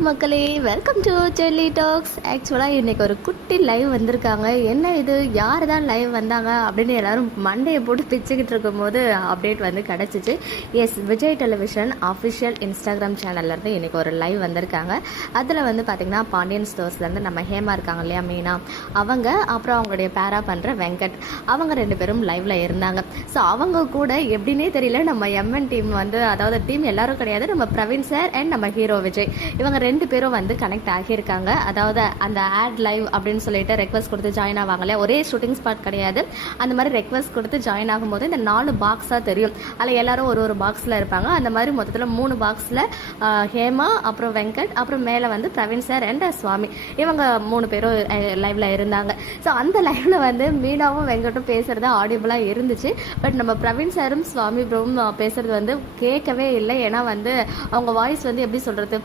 மக்களே, welcome to Delhi tax. ஆக்சுவலாக இன்றைக்கி ஒரு குட்டி லைவ் வந்திருக்காங்க. என்ன இது, யார் தான் லைவ் வந்தாங்க அப்படின்னு எல்லாரும் மண்டையை போட்டு பிச்சுக்கிட்டு இருக்கும்போது அப்டேட் வந்து கிடச்சிச்சு. Yes, Vijay television official Instagram சேனல்லேருந்து இன்றைக்கி ஒரு லைவ் வந்திருக்காங்க. அதில் வந்து பார்த்திங்கன்னா பாண்டியன் ஸ்டோர்ஸ்லேருந்து நம்ம ஹேமா இருக்காங்க இல்லையா, மீனா அவங்க, அப்புறம் அவங்களுடைய பேரா பண்ணுற வெங்கட், அவங்க 2 பேரும் லைவில் இருந்தாங்க. ஸோ அவங்க கூட எப்படின்னே தெரியல, நம்ம எம்என் டீம் வந்து, அதாவது டீம் எல்லாரும் கிடையாது, நம்ம பிரவீன் சார் அண்ட் நம்ம ஹீரோ விஜய், இவங்க 2 பேரும் வந்து கனெக்ட் ஆகியிருக்காங்க. அதாவது அந்த ஆட் லைவ் அப்படின்னு சொல்லிட்டு ரெக்வஸ்ட் கொடுத்து ஜாயின் ஆவாங்களே, ஒரே ஷூட்டிங் ஸ்பாட் கிடையாது, அந்த மாதிரி ரெக்வஸ்ட் கொடுத்து ஜாயின் ஆகும்போது இந்த 4 பாக்ஸாக தெரியும். அதில் எல்லாரும் ஒரு பாக்ஸில் இருப்பாங்க. அந்த மாதிரி மொத்தத்தில் 3 பாக்ஸில் ஹேமா, அப்புறம் வெங்கட், அப்புறம் மேலே வந்து பிரவீன் சார் அண்ட் சுவாமி, இவங்க 3 பேரும் லைவ்ல இருந்தாங்க. ஸோ அந்த லைவ்ல வந்து மீனாவும் வெங்கட்டும் பேசுறது ஆடியபிளாக இருந்துச்சு. பட் நம்ம பிரவீன் சாரும் சுவாமி ப்ரோவும் பேசுறது வந்து கேட்கவே இல்லை. ஏன்னா வந்து அவங்க வாய்ஸ் வந்து எப்படி சொல்றது,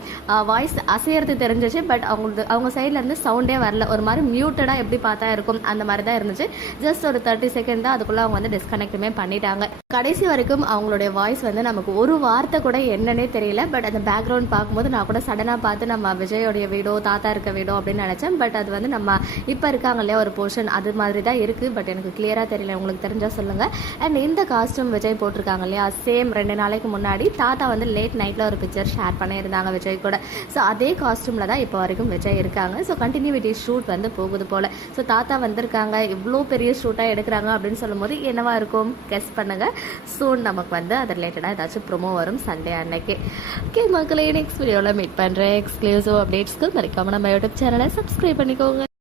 வாய்ஸ் அசையறது தெரிஞ்சிச்சு. பட் அவங்க சைட்ல இருந்து சவுண்டே வரல, ஒரு மாதிரி மியூட்டடா எப்படி பார்த்தா இருக்கும் அந்த மாதிரி தான் இருந்துச்சு. ஜஸ்ட் ஒரு 30 செகண்ட் தான், அதுக்குள்ள அவங்க வந்து டிஸ்கனெக்டுமே பண்ணிட்டாங்க. கடைசி வரைக்கும் அவங்களுடைய வாய்ஸ் வந்து நமக்கு ஒரு வார்த்தை கூட என்னன்னே தெரியல. பட் அந்த பேக்ரவுண்ட் பார்க்கும்போது நான் கூட சடனாக பார்த்து நம்ம விஜயோடைய வீடோ தாத்தா இருக்க வீடோ அப்படின்னு நினைச்சேன். பட் அது வந்து நம்ம இப்போ இருக்காங்க இல்லையா ஒரு போர்ஷன், அது மாதிரி தான் இருக்கு. பட் எனக்கு கிளியரா தெரியல, உங்களுக்கு தெரிஞ்சா சொல்லுங்க. அண்ட் இந்த காஸ்டியூம் விஜய் போட்டிருக்காங்க இல்லையா, சேம் 2 நாளைக்கு முன்னாடி தாத்தா வந்து லேட் நைட்ல ஒரு பிக்சர் ஷேர் பண்ணியிருந்தாங்க விஜய் கூட. ஸோ அதே காஸ்டியூமில் தான் இப்போ வரைக்கும் விஜய் இருக்காங்க. ஸோ கண்டினியூட்டி ஷூட் வந்து போகுது போல். ஸோ தாத்தா வந்திருக்காங்க, இவ்வளோ பெரிய ஷூட்டாக எடுக்கிறாங்க அப்படின்னு சொல்லும் போது என்னவா இருக்கும் கெஸ் பண்ணுங்கள். சூன் நமக்கு வந்து அது ரிலேட்டடாக ஏதாச்சும் ப்ரோமோ வரும் சண்டே அன்னைக்கு. ஓகே மக்களே, நெக்ஸ்ட் வீடியோவில் மீட் பண்ணுறேன். எக்ஸ்க்ளூசிவ் அப்டேட்ஸ்க்கு மறக்காம நம்ம யூடியூப் சேனலை சப்ஸ்கிரைப் பண்ணிக்கோங்க.